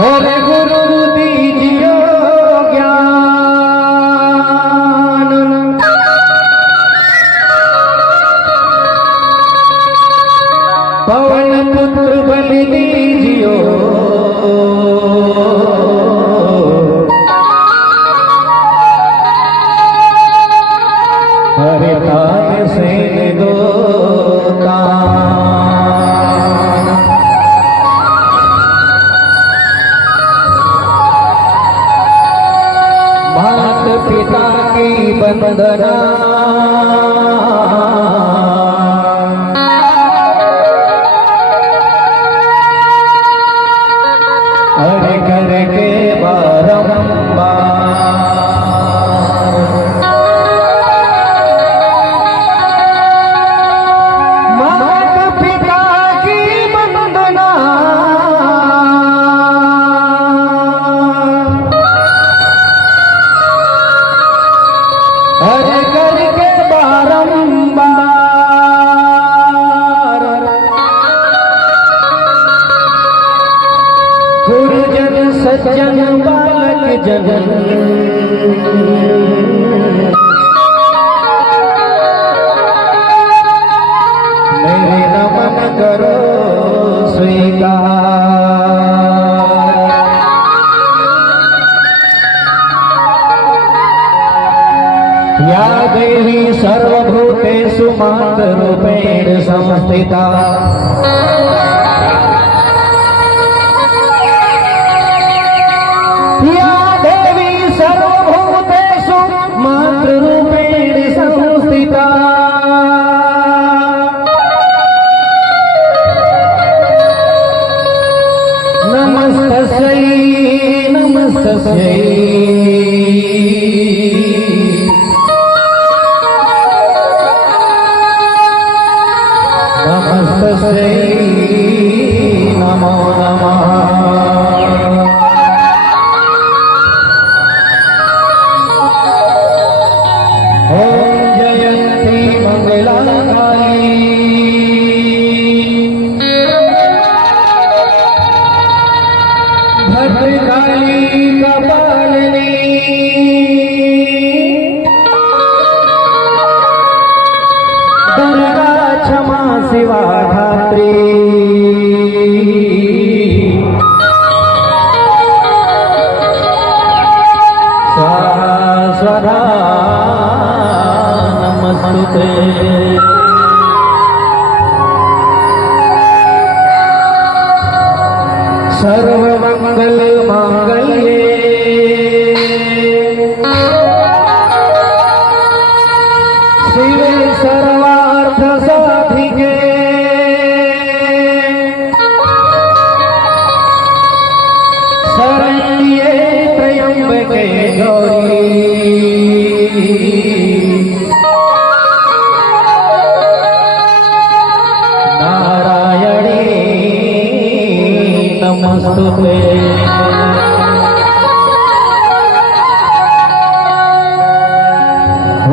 अरे गुरु दीजियो ज्ञान, पवन पुत्र बलि दीजियो, अरे तान से दो कान। मात पिता की वंदना, अरे करके बारंबार। मात पिता की वंदना, अरे करके बारंबार। गुरुजन सज्जन बालक जगन, मेरे नमन करो स्वीकार। या देवी सर्वभूतेषु मातरूपेण संस्थिता, या देवी सर्वभूतेषु मातृरूपेण संस्थिता, नमस्तस्यै नमस्तस्यै, नमस्तस्यै नमो नमः। ओम जयंती मंगलाकाली, भद्रकाली कपालिनी, दुर्गा क्षमा शिवा धात्री, स्वाहा स्वधा नमस्तुते। सर्वमंगल मांगल्ये शिवे सर्वार्थ साधिके, शरण्ये त्र्यंबके गौरी, नारायणी नमस्तुते।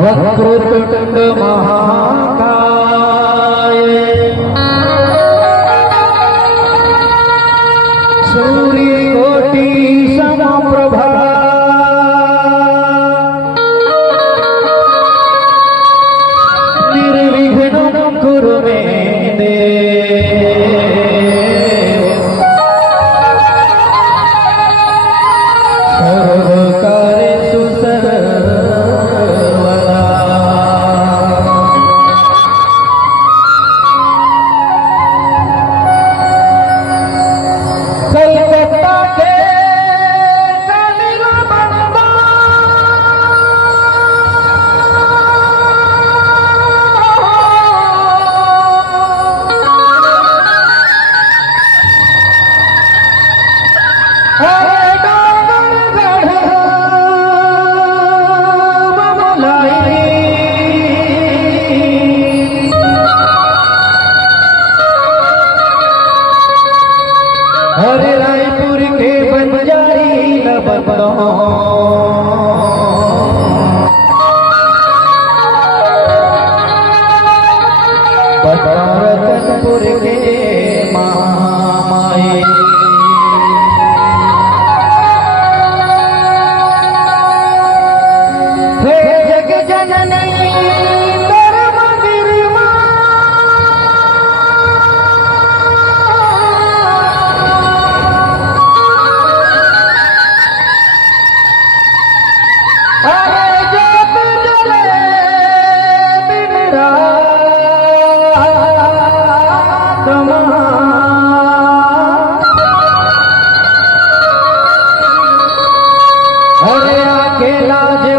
वक्रतुंड महाकाय, सूर्यकोटि समप्रभा, निर्विघ्नं कुरु मे देव, सर्वकार्येषु सर्वदा। कलकत्ता के कलिलबंदा, अरे डागरगढ़ बबलाई, अरे रायपुर के बंजारी लबदों, रतनपुर के मामाए,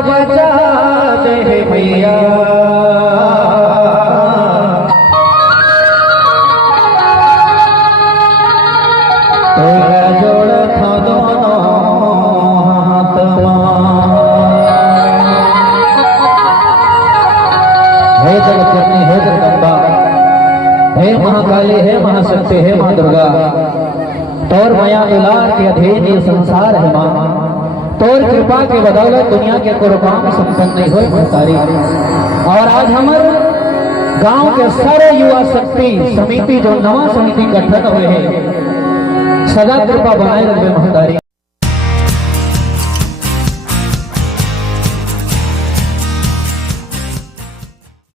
बचा दे मैया तोरा जोड़ था दोनों हाथ हे जगत जननी हे जगदम्बा हे महाकाली हे महाशक्ति हे मां दुर्गा तोर माया दुलार के अधीन ये संसार है मां तोर कृपा के बदौलत दुनिया के कोई काम संपन्न नहीं हुए महतारी। और आज हमारे गांव के सारे युवा शक्ति समिति जो नवा समिति गठन हुए हैं सदा कृपा बनाए रखे महतारी।